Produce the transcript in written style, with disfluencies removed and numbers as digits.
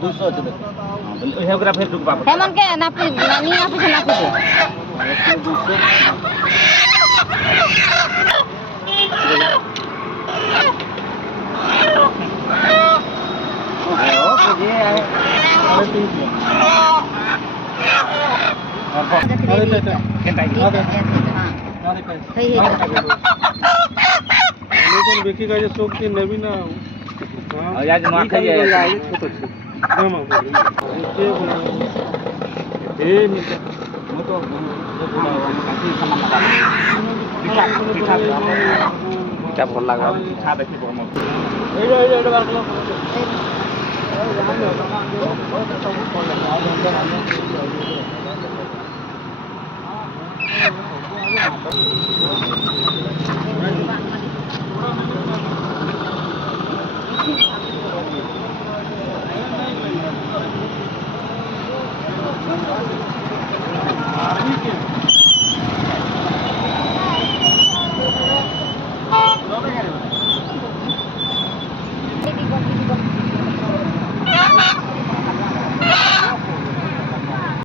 দুশো আছে হেমগ্রাফ ফেসবুক পাবো হেমনকে নাপি নানি নাপি নাপি बेकी का शौक थी नवी ना आज मां खाई है ए मिटा मो तो बोला काफी खाना लगा पिठा भल लगा खा देखि बम एडा बार को Ini